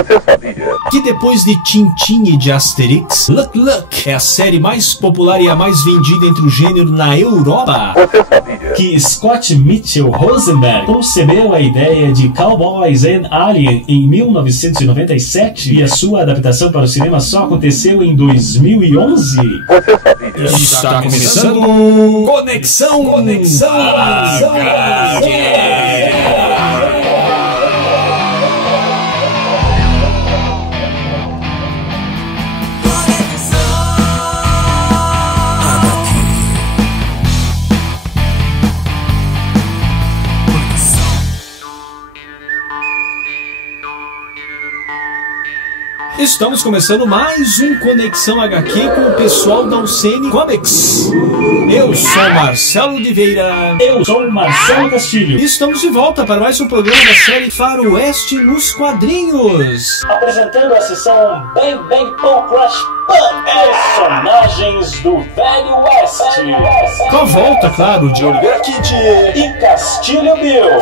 Você sabia que depois de Tintin e de Asterix, Luck Luck é a série mais popular e a mais vendida entre o gênero na Europa? Você sabia Que Scott Mitchell Rosenberg concebeu a ideia de Cowboys and Alien em 1997 e a sua adaptação para o cinema só aconteceu em 2011? Você sabia Está começando Conexão Estamos começando mais um Conexão HQ com o pessoal da UCN Comics. Eu sou Marcelo Oliveira. Eu sou Marcelo Castilho. E estamos de volta para mais um programa da série Faroeste nos Quadrinhos. Apresentando a sessão Bang Bang Pole Crush Pump, personagens do Velho Oeste. Com a volta, claro, de Oliver Kid e Castilho Bill.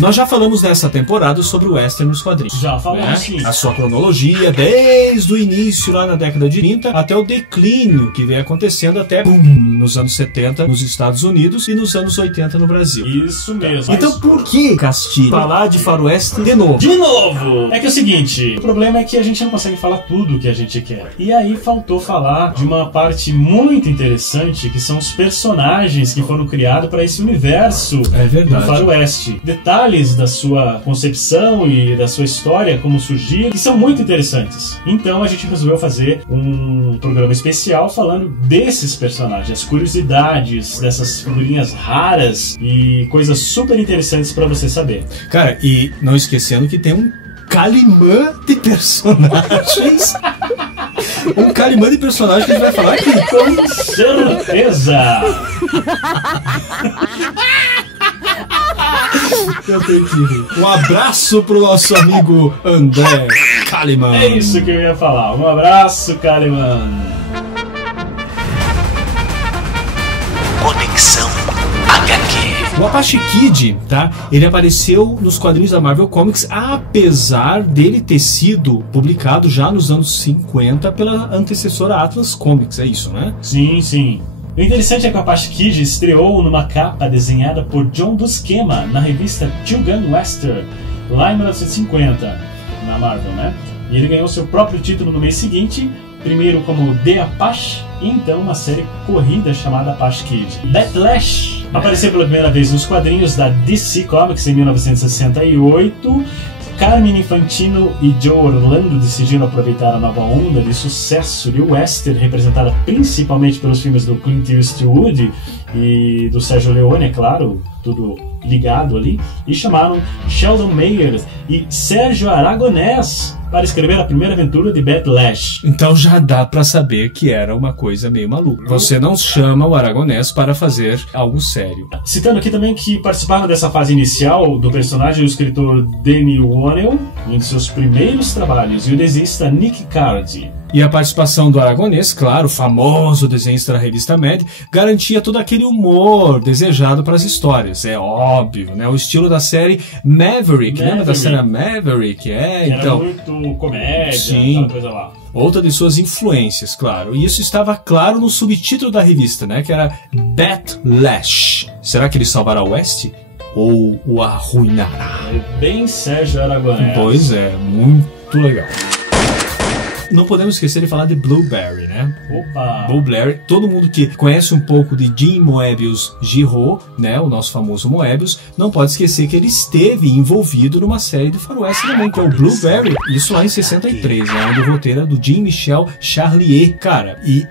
Nós já falamos nessa temporada sobre o Western nos quadrinhos. Já falamos, né? sim. A sua cronologia, desde o início lá na década de 30 até o declínio que vem acontecendo até nos anos 70 nos Estados Unidos e nos anos 80 no Brasil. Isso mesmo. Então por que, Castilho, falar de Faroeste de novo? De novo! É que é o seguinte, o problema é que a gente não consegue falar tudo o que a gente quer. E aí faltou falar de uma parte muito interessante, que são os personagens que foram criados para esse universo do Faroeste. Detalhes da sua concepção e da sua história, como surgiram, que são muito interessantes. Então a gente resolveu fazer um programa especial falando desses personagens, as curiosidades dessas figurinhas raras e coisas super interessantes para você saber. Cara, e não esquecendo que tem um calimã de personagens. Um calimã de personagens que a gente vai falar aqui. Com certeza! Eu tenho que rir. Um abraço pro nosso amigo André Kalimann. É isso que eu ia falar. Um abraço, Kalimann. Conexão HQ. O Apache Kid, tá? Ele apareceu nos quadrinhos da Marvel Comics, apesar dele ter sido publicado já nos anos 50 pela antecessora Atlas Comics, é isso, né? Sim, sim. O interessante é que o Apache Kid estreou numa capa desenhada por John Buscema na revista Two Gun Western, lá em 1950, na Marvel, né? E ele ganhou seu próprio título no mês seguinte, primeiro como The Apache, e então uma série corrida chamada Apache Kid. Backlash apareceu pela primeira vez nos quadrinhos da DC Comics em 1968. Carmine Infantino e Joe Orlando decidiram aproveitar a nova onda de sucesso de western, representada principalmente pelos filmes do Clint Eastwood e do Sergio Leone, é claro, tudo ligado ali, e chamaram Sheldon Mayer e Sérgio Aragonés para escrever a primeira aventura de Backlash. Então já dá pra saber que era uma coisa meio maluca. Você não chama o Aragonés para fazer algo sério. Citando aqui também que participaram dessa fase inicial do personagem o escritor Danny Wannell, em seus primeiros trabalhos, e o desenhista Nick Cardy. E a participação do Aragonés, claro, famoso desenhista da revista Mad, garantia todo aquele humor desejado para as histórias. É óbvio, né? O estilo da série Maverick. Lembra da série Maverick? Era muito comédia, sim, aquela coisa lá. Outra de suas influências, claro. E isso estava claro no subtítulo da revista, né? Que era Backlash. Será que ele salvará o Oeste? Ou o arruinará? É bem Sérgio Aragonés. Pois é, muito legal. Não podemos esquecer de falar de Blueberry, né? Opa! Blueberry, todo mundo que conhece um pouco de Jim Moebius Giraud, né, o nosso famoso Moebius, não pode esquecer que ele esteve envolvido numa série de faroeste também, que é o Blueberry, isso lá em 63, né, onde o roteiro é do Jean-Michel Charlier. Cara, e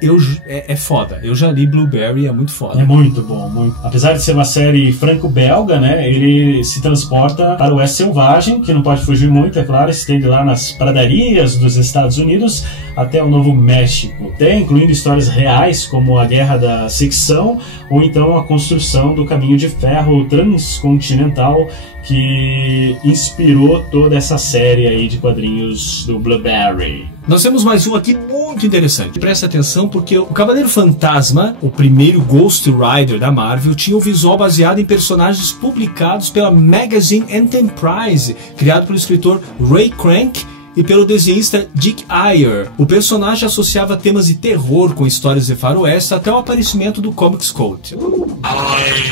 é foda, eu já li Blueberry, é muito foda. É muito bom, muito. Apesar de ser uma série franco-belga, né, ele se transporta para o oeste selvagem, que não pode fugir muito, é claro, esteve lá nas pradarias dos Estados Unidos, até o Novo México, até incluindo histórias reais como a Guerra da Secção ou então a construção do caminho de ferro transcontinental que inspirou toda essa série aí de quadrinhos do Blueberry. Nós temos mais um aqui muito interessante. Presta atenção porque o Cavaleiro Fantasma, o primeiro Ghost Rider da Marvel, tinha um visual baseado em personagens publicados pela Magazine Enterprise, criado pelo escritor Ray Crank e pelo desenhista Dick Ayer. O personagem associava temas de terror com histórias de faroeste até o aparecimento do Comics Code. Ai,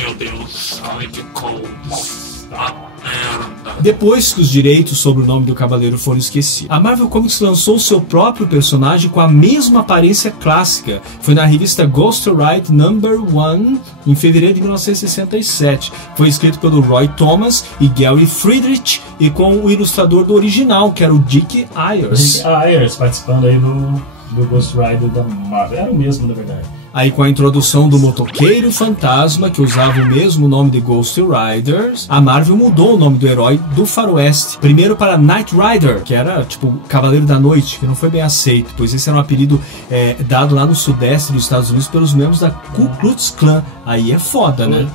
meu Deus, ai que cold. Depois que os direitos sobre o nome do Cavaleiro foram esquecidos, a Marvel Comics lançou seu próprio personagem com a mesma aparência clássica. Foi na revista Ghost Ride #1 em fevereiro de 1967. Foi escrito pelo Roy Thomas e Gary Friedrich e com o ilustrador do original, que era o Dick Ayers. Dick Ayers participando aí do Ghost Rider da Marvel. Era o mesmo, na verdade. Aí com a introdução do motoqueiro fantasma, que usava o mesmo nome de Ghost Riders, a Marvel mudou o nome do herói do faroeste. Primeiro para Knight Rider, que era tipo Cavaleiro da Noite, que não foi bem aceito, pois esse era um apelido dado lá no sudeste dos Estados Unidos pelos membros da Ku Klux Klan. Aí é foda, né?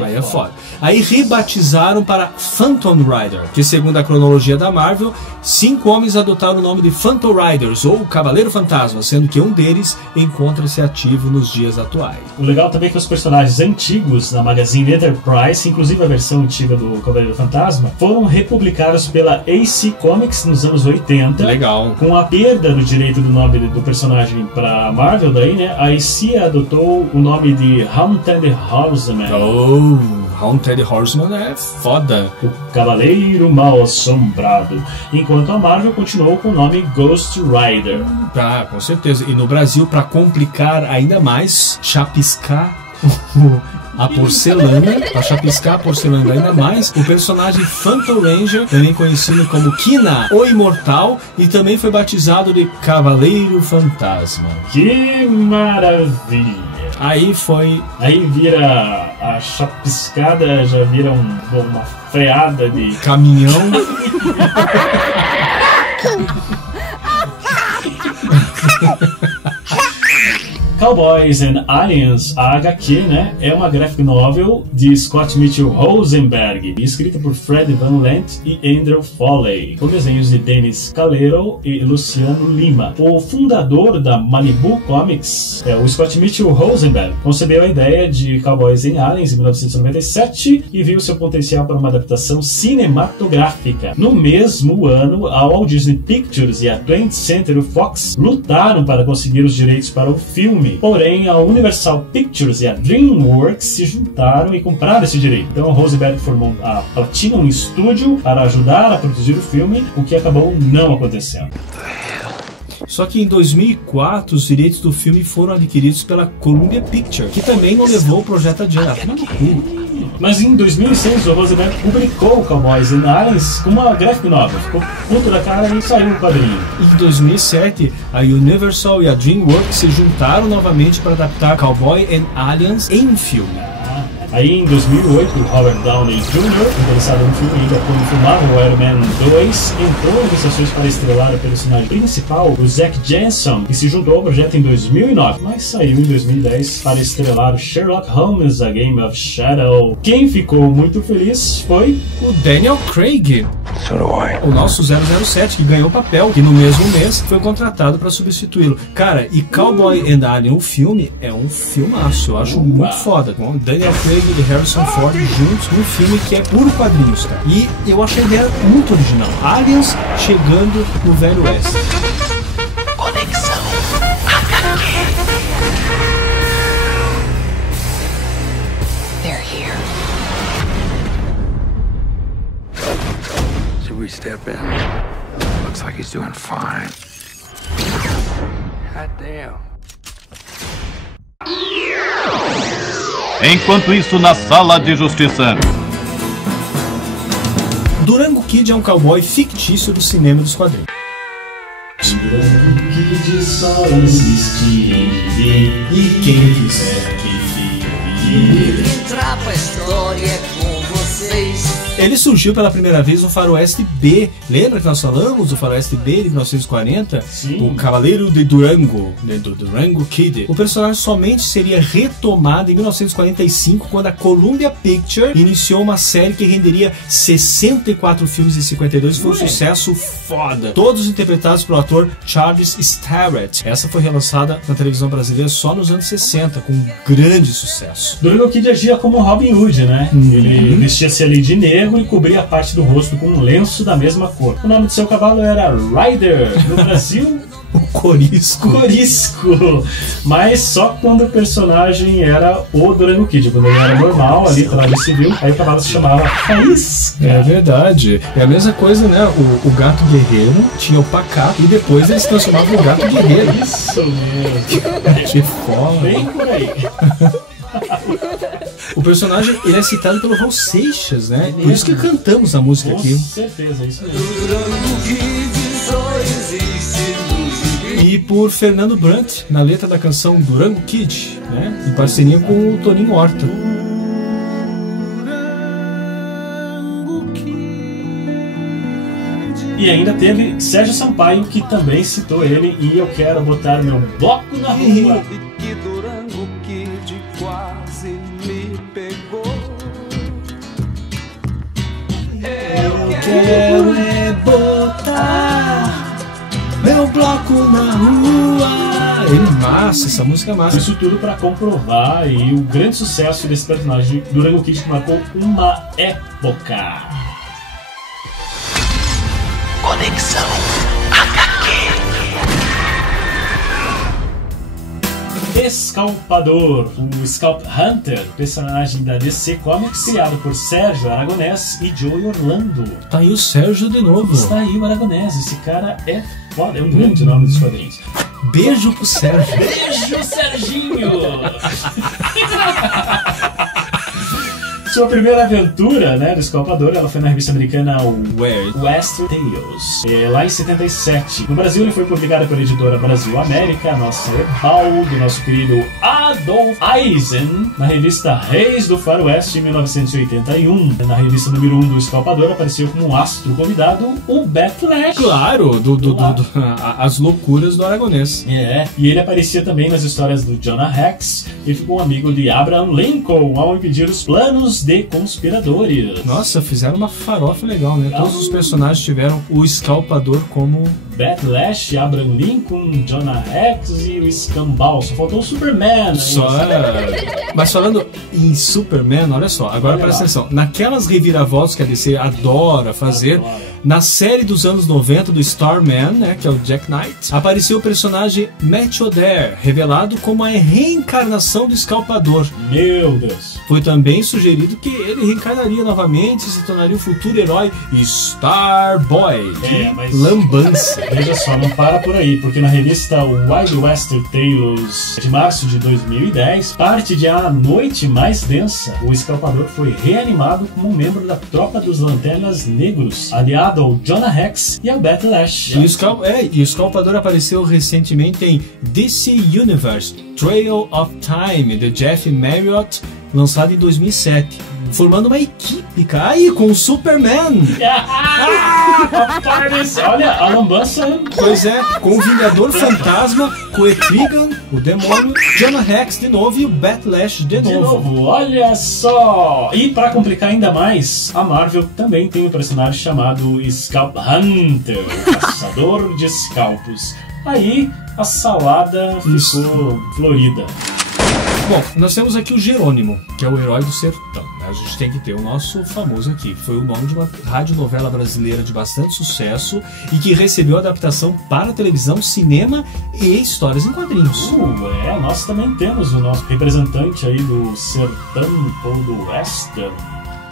Aí é foda. Aí rebatizaram para Phantom Rider, que segundo a cronologia da Marvel, 5 homens adotaram o nome de Phantom Riders, ou Cavaleiro Fantasma, sendo que um deles encontra-se ativo nos dias atuais. O legal também é que os personagens antigos na Magazine Enterprise, inclusive a versão antiga do Cavaleiro Fantasma, foram republicados pela AC Comics nos anos 80. Legal. Com a perda do direito do nome do personagem para Marvel, daí, né, a AC adotou o nome de Haunted Horseman. Oh, Haunted Horseman é foda. O Cavaleiro Mal Assombrado. Enquanto a Marvel continuou com o nome Ghost Rider. Ah, com certeza. E no Brasil, para complicar ainda mais, chapiscar a porcelana, para chapiscar a porcelana ainda mais, o personagem Phantom Ranger, também conhecido como Kina, o Imortal, e também foi batizado de Cavaleiro Fantasma. Que maravilha! Aí vira a chapiscada, já vira uma freada de caminhão. Cowboys and Aliens, a HQ, né, é uma graphic novel de Scott Mitchell Rosenberg, escrita por Fred Van Lent e Andrew Foley, com desenhos de Dennis Calero e Luciano Lima. O fundador da Malibu Comics, o Scott Mitchell Rosenberg, concebeu a ideia de Cowboys and Aliens em 1997 e viu seu potencial para uma adaptação cinematográfica. No mesmo ano, a Walt Disney Pictures e a 20th Century Fox lutaram para conseguir os direitos para o filme. Porém, a Universal Pictures e a DreamWorks se juntaram e compraram esse direito. Então, Rosenberg formou a Platinum Studio para ajudar a produzir o filme, o que acabou não acontecendo. Só que em 2004, os direitos do filme foram adquiridos pela Columbia Pictures, que também não levou o projeto adiante. Mas em 2006, o Rosenberg publicou Cowboys and Aliens com uma graphic novel. Ficou puto da cara e saiu um quadrinho. Em 2007, a Universal e a DreamWorks se juntaram novamente para adaptar Cowboy and Aliens em filme. Aí em 2008, o Robert Downey Jr., interessado no filme ainda quando filmava o Iron Man 2, entrou em negociações para estrelar o personagem principal, o Zach Jensen, que se juntou ao projeto em 2009, mas saiu em 2010 para estrelar Sherlock Holmes: A Game of Shadow. Quem ficou muito feliz foi o Daniel Craig, o nosso 007, que ganhou o papel, e no mesmo mês foi contratado para substituí-lo. Cara, e Cowboy and Alien, o filme, é um filmaço, eu acho muito foda, com Daniel Craig e Harrison Ford juntos, um filme que é puro quadrinhos, cara. E eu achei a ideia muito original. Aliens chegando no Velho Oeste. Conexão HQ. They're here. Should we step in? Looks like he's doing fine. God damn. Enquanto isso, na sala de justiça. Durango Kid é um cowboy fictício do cinema e dos quadrinhos. Durango Kid só existe e quem quiser que fique. Entrar pra história com vocês. Ele surgiu pela primeira vez no Faroeste B. Lembra que nós falamos do Faroeste B de 1940? Sim. O Cavaleiro de Durango, do Durango Kid. O personagem somente seria retomado em 1945, quando a Columbia Pictures iniciou uma série que renderia 64 filmes em 52. Foi um sucesso foda. Todos interpretados pelo ator Charles Starrett. Essa foi relançada na televisão brasileira só nos anos 60, com grande sucesso. Durango Kid agia como Robin Hood, né? Ele vestia-se ali de negro, negro e cobria a parte do rosto com um lenço da mesma cor. O nome do seu cavalo era Ryder. No Brasil, O Corisco. Corisco. Mas só quando o personagem era o Durango Kid. Quando ele era normal, ali pela lei civil, aí o cavalo se chamava Faísca. É verdade. É a mesma coisa, né? O gato guerreiro tinha o pacato e depois eles transformavam o gato guerreiro. Isso mesmo. Que foda. Bem por aí. O personagem, ele é citado pelo Raul Seixas, né? Por isso que cantamos a música Com aqui. certeza, isso mesmo. Durango Kid só existe no gibi. E por Fernando Brant, na letra da canção Durango Kid, né? Em parceria com o Toninho Horta. E ainda teve Sérgio Sampaio, que também citou ele, e eu quero botar meu bloco na rua. Que Durango Kid quase me pegou. Eu Quero é botar meu bloco na rua. Ele é massa, essa música é massa. Isso tudo para comprovar aí o grande sucesso desse personagem Durango Kid, que marcou uma época. Conexão HQ. Escalpador, o Scalp Hunter, personagem da DC Comics, criado por Sérgio Aragonés e Joey Orlando. Tá aí o Sérgio de novo. Está aí o Aragonés, esse cara é foda, é um grande nome dos quadrinhos. Beijo pro Sérgio. Beijo, Serginho! Sua primeira aventura, né, do Escalpador, ela foi na revista americana West Tales, lá em 77. No Brasil, ele foi publicado pela editora Brasil América, nossa Ebal, do nosso querido Adolf Eisen, na revista Reis do Faroeste, em 1981. Na revista número 1 do Escalpador, apareceu como um astro convidado o Batlash. Claro, as loucuras do Aragonês. É, e ele aparecia também nas histórias do Jonah Hex e ficou amigo de Abraham Lincoln ao impedir os planos de conspiradores. Nossa, fizeram uma farofa legal, né? Todos os personagens tiveram o Escalpador como... Batlash, Abraham Lincoln, Jonah Hex e o Scambau. Só faltou o Superman. Mas falando em Superman, olha só, agora presta atenção. Naquelas reviravoltas que a DC adora fazer, na série dos anos 90 do Starman, né, que é o Jack Knight, apareceu o personagem Matt O'Dare, revelado como a reencarnação do Escalpador. Meu Deus. Foi também sugerido que ele reencarnaria novamente e se tornaria o futuro herói Starboy. Mas lambança. Veja só, não para por aí, porque na revista Wild West Tales de março de 2010, parte de A Noite Mais Densa, o Escalpador foi reanimado como um membro da Tropa dos Lanternas Negros, aliado ao Jonah Hex e ao Batlash. E o Escalpador apareceu recentemente em DC Universe Trail of Time, de Jeff Marriott, lançado em 2007. Formando uma equipe, cara, aí com o Superman. Olha, a lambança. Pois é, com o Vingador Fantasma, com o Etrigan, o Demônio, Jonah Hex de novo e o Batlash de novo. Olha só! E pra complicar ainda mais, a Marvel também tem um personagem chamado Scalp Hunter, o caçador de escalpos. Aí a salada ficou florida. Bom, nós temos aqui o Jerônimo, que é o herói do sertão. A gente tem que ter o nosso famoso aqui. Foi o nome de uma radionovela brasileira de bastante sucesso e que recebeu adaptação para televisão, cinema e histórias em quadrinhos. Nós também temos o nosso representante aí do sertão ou do western.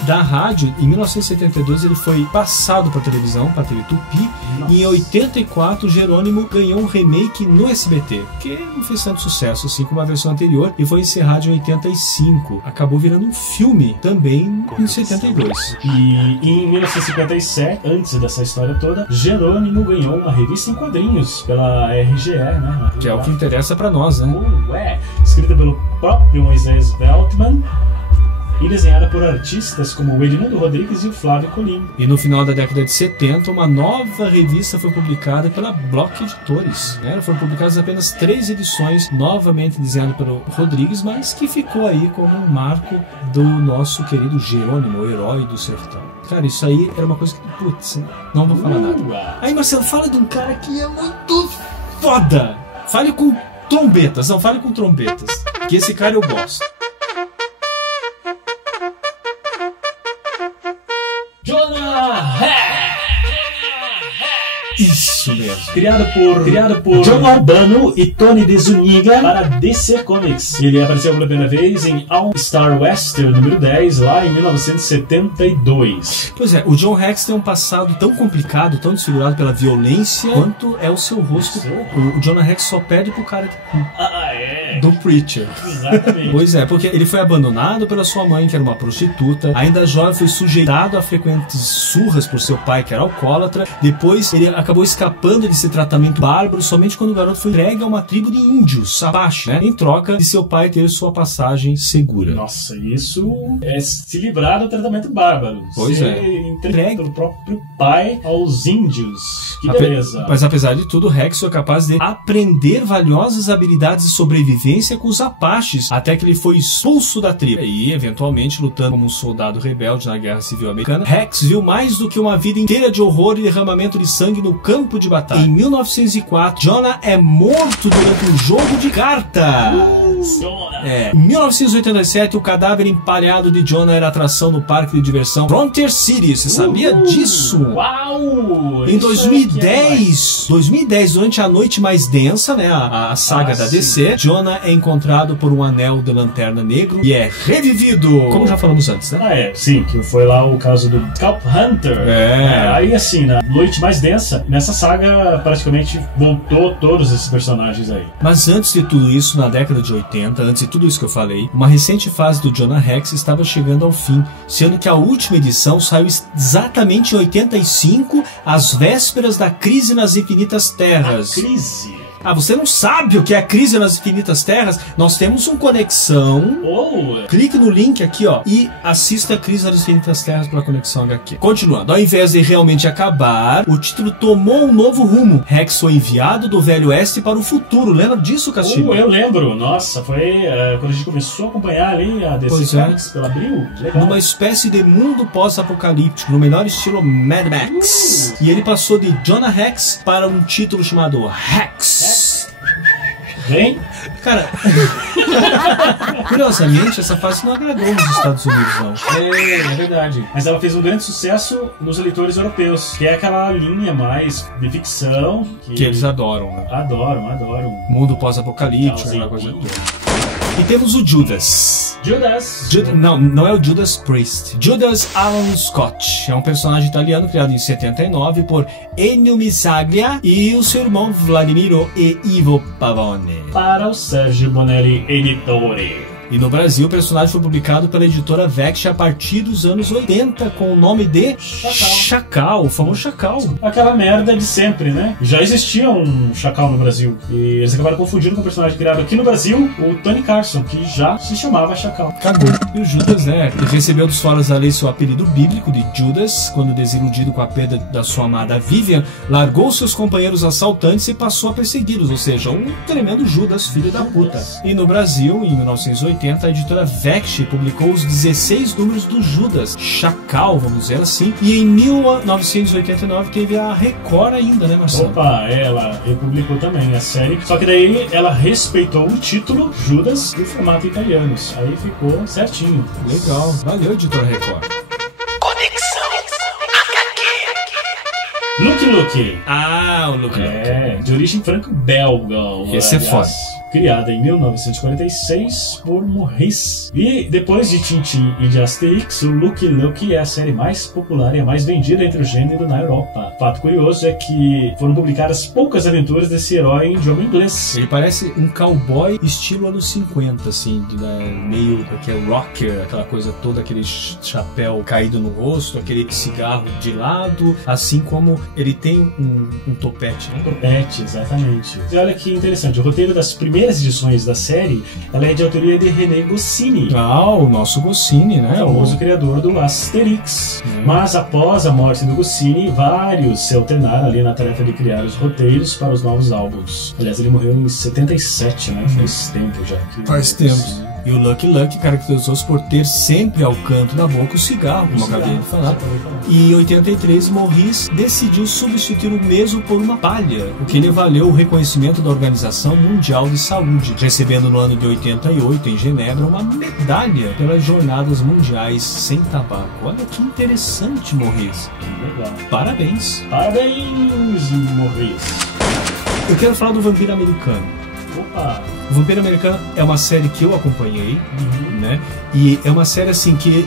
Da rádio, em 1972 ele foi passado para televisão, para a TV Tupi. Nossa. E em 84 Jerônimo ganhou um remake no SBT, que não fez tanto sucesso assim como a versão anterior, e foi encerrado em 85. Acabou virando um filme também em 72. E em 1957, antes dessa história toda, Jerônimo ganhou uma revista em quadrinhos pela RGE, né? Que é o que interessa para nós, né? Escrita pelo próprio Moisés Veltman e desenhada por artistas como o Edmundo Rodrigues e o Flávio Colim. E no final da década de 70, uma nova revista foi publicada pela Block Editores. Foram publicadas apenas 3 edições, novamente desenhada pelo Rodrigues, mas que ficou aí como um marco do nosso querido Jerônimo, o herói do sertão. Cara, isso aí era uma coisa que, putz, não vou falar nada. Aí, Marcelo, fala de um cara que é muito foda. Fale com trombetas, não fale com trombetas, que esse cara eu gosto. Jonah Hex! Isso mesmo. Criado por John Albano e Tony DeZuniga para DC Comics. Ele apareceu pela primeira vez em All Star Western número 10, lá em 1972. Pois é, o John Hex tem um passado tão complicado, tão desfigurado pela violência, quanto é o seu rosto. O Jonah Hex só perde pro cara do Preacher. Exatamente. Pois é, porque ele foi abandonado pela sua mãe, que era uma prostituta. Ainda jovem, foi sujeitado a frequentes surras por seu pai, que era alcoólatra. Depois, ele acabou escapando desse tratamento bárbaro somente quando o garoto foi entregue a uma tribo de índios, Apache, né? Em troca de seu pai ter sua passagem segura. Nossa, isso é se livrar do tratamento bárbaro. Pois ser entregue pelo próprio pai aos índios. Que beleza. Mas apesar de tudo, Rex foi capaz de aprender valiosas habilidades de sobrevivência com os Apaches, até que ele foi expulso da tribo. E, eventualmente, lutando como um soldado rebelde na Guerra Civil Americana, Rex viu mais do que uma vida inteira de horror e derramamento de sangue no campo de batalha. Em 1904, Jonah é morto durante um jogo de cartas. Em 1987, o cadáver empalhado de Jonah era atração no parque de diversão Frontier City. Você sabia disso? Uau! Em 2010, durante a noite mais densa, né, a saga da DC, Jonah é encontrado por um anel de lanterna negro e é revivido. Como já falamos antes, né? Sim, que foi lá o caso do Scalp Hunter. Aí, assim, na noite mais densa, nessa saga praticamente voltou todos esses personagens aí. Mas antes de tudo isso, na década de 80, antes de tudo isso que eu falei, uma recente fase do Jonah Hex estava chegando ao fim, sendo que a última edição saiu exatamente em 85, às vésperas da Crise nas Infinitas Terras. A crise? Ah, você não sabe o que é a Crise nas Infinitas Terras? Nós temos um Conexão. Clique no link aqui, ó, e assista a Crise nas Infinitas Terras pela Conexão HQ. Continuando, ao invés de realmente acabar, o título tomou um novo rumo. Rex foi enviado do Velho Oeste para o futuro. Lembra disso, Castilho? Eu lembro. Nossa, foi quando a gente começou a acompanhar ali a DC Comics pela Abril. Legal. Numa espécie de mundo pós-apocalíptico, no melhor estilo Mad Max. E ele passou de Jonah Hex para um título chamado Hex. Vem? Cara, curiosamente, essa fase não agradou nos Estados Unidos, não. É verdade. Mas ela fez um grande sucesso nos leitores europeus, que é aquela linha mais de ficção que eles adoram, né? Adoram. Mundo pós-apocalíptico, aquela coisa toda. E temos o Judas. Não é o Judas Priest. Judas Alan Scott. É um personagem italiano criado em 79 por Ennio Bisaglia e o seu irmão Vladimiro e Ivo Pavone. Para o Sergio Bonelli Editore. E no Brasil, o personagem foi publicado pela editora Vex a partir dos anos 80, com o nome de Chacal, o famoso Chacal. Aquela merda de sempre, né? Já existia um Chacal no Brasil. E eles acabaram confundindo com o personagem criado aqui no Brasil, o Tony Carson, que já se chamava Chacal. Cagou. E o Judas, né? Ele recebeu dos foras da lei seu apelido bíblico de Judas, quando desiludido com a perda da sua amada Vivian, largou seus companheiros assaltantes e passou a persegui-los, ou seja, um tremendo Judas, filho da puta. E no Brasil, em 1980, a editora Vex publicou os 16 números do Judas, Chacal, vamos dizer assim, e em 1989 teve a Record ainda, né, Marcelo? Opa, ela republicou também a série, só que daí ela respeitou o título Judas e o formato italianos, aí ficou certinho. Legal, valeu, editora Record. Conexão HQ. Lucky Luke. O Lucky Luke. De origem franco-belga. Esse é foda. Criada em 1946 por Maurice. E depois de Tintin e de Asterix, o Lucky Luke é a série mais popular e a mais vendida entre o gênero na Europa. Fato curioso é que foram publicadas poucas aventuras desse herói em idioma inglês. Ele parece um cowboy estilo anos 50, assim, meio que é rocker, aquela coisa toda, aquele chapéu caído no rosto, aquele cigarro de lado, assim como ele tem um topete. Um topete, exatamente. E olha que interessante, o roteiro das primeiras edições da série, ela é de autoria de René Goscinny. O nosso Goscinny, né? O famoso criador do Asterix. Mas após a morte do Goscinny, vários se alternaram ali na tarefa de criar os roteiros para os novos álbuns. Aliás, ele morreu em 77, né? Faz tempo já. Faz tempo. E o Lucky Luke caracterizou-se por ter sempre ao canto da boca o cigarro, como acabei de falar. E em 83, Maurice decidiu substituir o mesmo por uma palha, o que lhe valeu o reconhecimento da Organização Mundial de Saúde. saúde, recebendo no ano de 88, em Genebra, uma medalha pelas jornadas mundiais sem tabaco. Olha que interessante, Morris. Legal. Parabéns. Parabéns, Morris. Eu quero falar do Vampiro Americano. Opa! O Vampiro Americano é uma série que eu acompanhei, né? E é uma série assim que,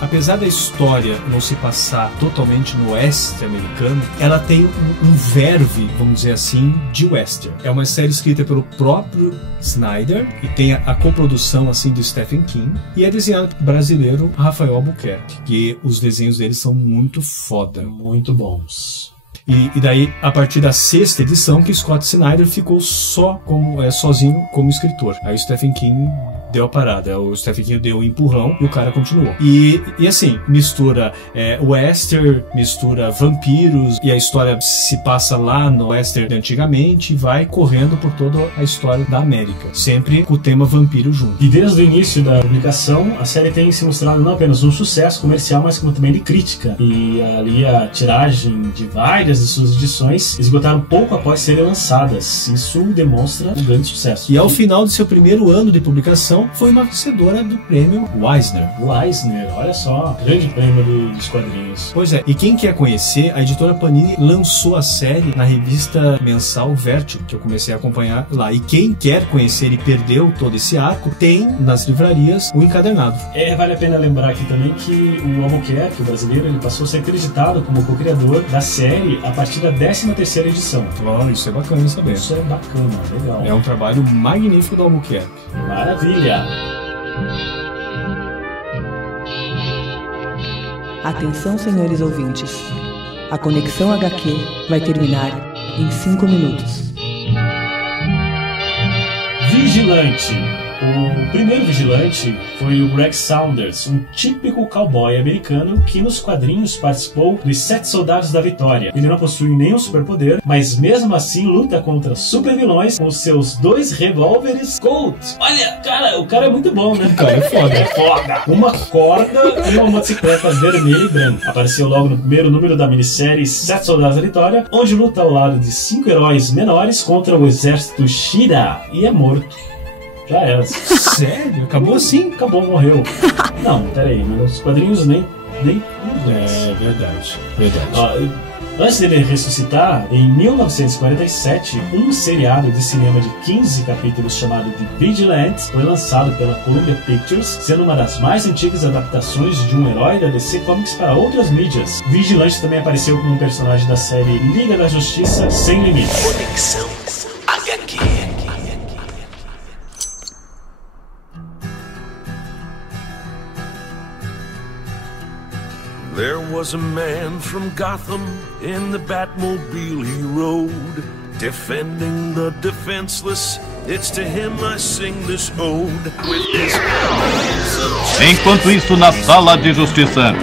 apesar da história não se passar totalmente no oeste americano, ela tem um verve, vamos dizer assim, de western. É uma série escrita pelo próprio Snyder e tem a coprodução assim de Stephen King, e é desenhado pelo brasileiro Rafael Albuquerque, que os desenhos dele são muito foda. Muito bons. E daí, a partir da 6ª edição, que Scott Snyder ficou sozinho como escritor. Aí o Stephen King deu a parada, o Stephen King deu o empurrão e o cara continuou. E assim, mistura western, mistura vampiros, e a história se passa lá no western de antigamente e vai correndo por toda a história da América, sempre com o tema vampiro junto. E desde o início da publicação, a série tem se mostrado não apenas um sucesso comercial, mas como também de crítica. E ali a tiragem de várias de suas edições esgotaram pouco após serem lançadas. Isso demonstra um grande sucesso. E ao final de seu primeiro ano de publicação, foi uma vencedora do prêmio Eisner. Eisner, olha só, grande prêmio dos quadrinhos. Pois é, e quem quer conhecer, a editora Panini lançou a série na revista mensal Vertigo, que eu comecei a acompanhar lá. E quem quer conhecer e perdeu todo esse arco, tem nas livrarias o encadernado. Vale a pena lembrar aqui também que o Albuquerque, o brasileiro, ele passou a ser acreditado como co-criador da série a partir da 13ª edição. Oh, isso é bacana de saber. Isso é bacana, legal. É um trabalho magnífico do Albuquerque. Maravilha! Atenção, senhores ouvintes. A Conexão HQ vai terminar em 5 minutos. Vigilante. O primeiro vigilante foi o Greg Saunders, um típico cowboy americano que nos quadrinhos participou dos 7 Soldados da Vitória. Ele não possui nenhum superpoder, mas mesmo assim luta contra supervilões com seus 2 revólveres Colt. Olha, cara, o cara é muito bom, né? O cara é foda. É foda. Uma corda e uma motocicleta vermelha e branca. Apareceu logo no primeiro número da minissérie 7 Soldados da Vitória, onde luta ao lado de 5 heróis menores contra o exército Shira e é morto. Já era. Sério? Acabou assim? Acabou, morreu. Não, peraí, mas os quadrinhos nem É verdade. Antes dele ressuscitar, em 1947, um seriado de cinema de 15 capítulos chamado The Vigilant foi lançado pela Columbia Pictures, sendo uma das mais antigas adaptações de um herói da DC Comics para outras mídias. Vigilante também apareceu como um personagem da série Liga da Justiça Sem Limites. Conexão HQ. There was a man from Gotham, in the Batmobile he rode, defending the defenseless, it's to him I sing this ode. With his Enquanto isso, na Sala de Justiça.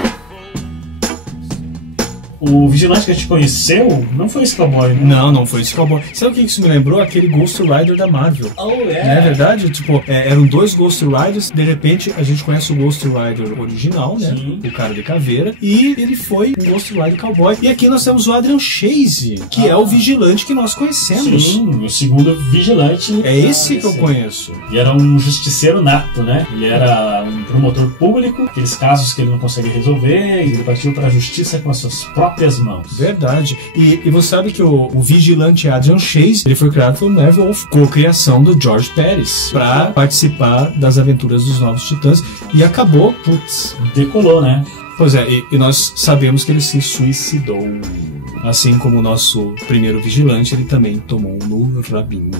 O vigilante que a gente conheceu não foi esse cowboy, né? Não foi esse cowboy. Sabe o que isso me lembrou? Aquele Ghost Rider da Marvel. Oh, é? Não é verdade? Tipo, eram 2 Ghost Riders, de repente a gente conhece o Ghost Rider original, né? Sim. O cara de caveira, e ele foi um Ghost Rider cowboy. E aqui nós temos o Adrian Chase, que é o vigilante que nós conhecemos. Sim, o segundo vigilante. É esse que eu conheço. E era um justiceiro nato, né? Ele era um promotor público, aqueles casos que ele não consegue resolver, e ele partiu para a justiça com as suas próprias mãos. Verdade. E você sabe que o vigilante Adrian Chase, ele foi criado pelo Marvel Wolf, co-criação do George Pérez, para participar das aventuras dos Novos Titãs, e acabou, decolou, né? Pois é, e nós sabemos que ele se suicidou. Assim como o nosso primeiro vigilante, ele também tomou no rabinho.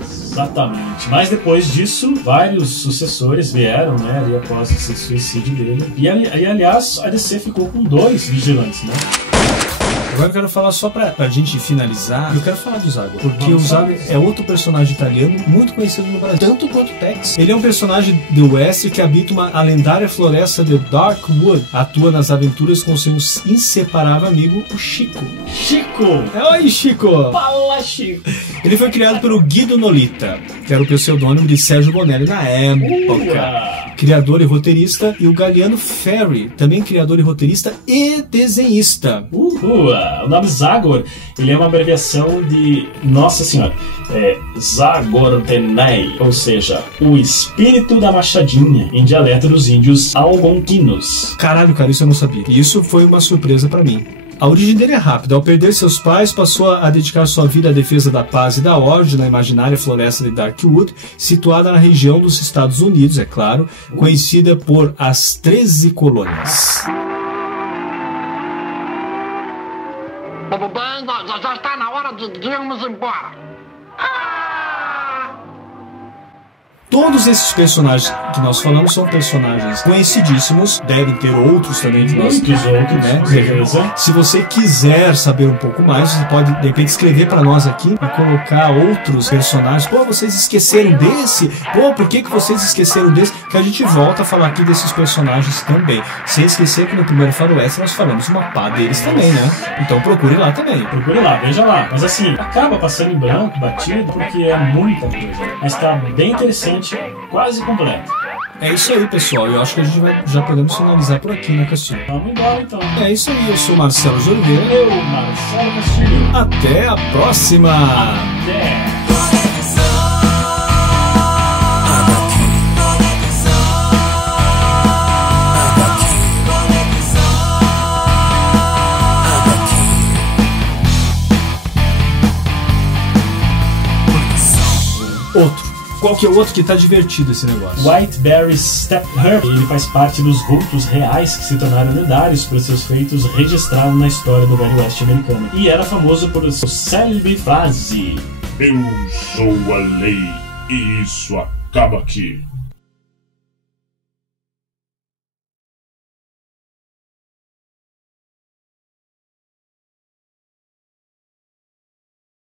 Exatamente. Mas depois disso, vários sucessores vieram, né, ali após esse suicídio dele. E aliás, a DC ficou com 2 vigilantes, né? Agora eu quero falar só pra gente finalizar, eu quero falar do Zago, porque o Zago é outro personagem italiano muito conhecido no Brasil, tanto quanto Tex. Ele é um personagem do Oeste que habita a lendária floresta de Darkwood, atua nas aventuras com seu inseparável amigo, o Chico. Chico! Oi, Chico! Fala, Chico! Ele foi criado pelo Guido Nolita, que era o pseudônimo de Sérgio Bonelli na época. Criador e roteirista, e o Galiano Ferry, também criador e roteirista e desenhista. O nome Zagor, ele é uma abreviação de Nossa Senhora. Zagor Denei, ou seja, o espírito da machadinha, em dialeto dos índios algonquinos. Caralho, cara, isso eu não sabia. E isso foi uma surpresa pra mim. A origem dele é rápida. Ao perder seus pais, passou a dedicar sua vida à defesa da paz e da ordem na imaginária floresta de Darkwood, situada na região dos Estados Unidos, é claro, conhecida por as 13 colônias. Já está na hora de irmos embora. Todos esses personagens que nós falamos são personagens conhecidíssimos, devem ter outros também que nós... Muitos outros, né? Beleza. Se você quiser saber um pouco mais, você pode, de repente, escrever para nós aqui e colocar outros personagens. Pô, vocês esqueceram desse? Pô, por que vocês esqueceram desse? Que a gente volta a falar aqui desses personagens também. Sem esquecer que no primeiro Faroeste nós falamos uma pá deles também, né? Então procure lá também. Procure lá, veja lá. Mas assim, acaba passando em branco, batido, porque é muita coisa. Mas tá bem interessante, quase completo. É isso aí, pessoal. Eu acho que a gente já podemos finalizar por aqui, né, Castilho? Vamos embora, então. É isso aí. Eu sou Marcelo de Oliveira. Eu, Marcelo Castilho. Até a próxima! Até! Outro. Qual que é o outro que tá divertido esse negócio? Whiteberry Stepher. Ele faz parte dos vultos reais que se tornaram lendários por seus feitos registrados na história do Velho Oeste americano. E era famoso por sua célebre frase: Eu sou a lei e isso acaba aqui.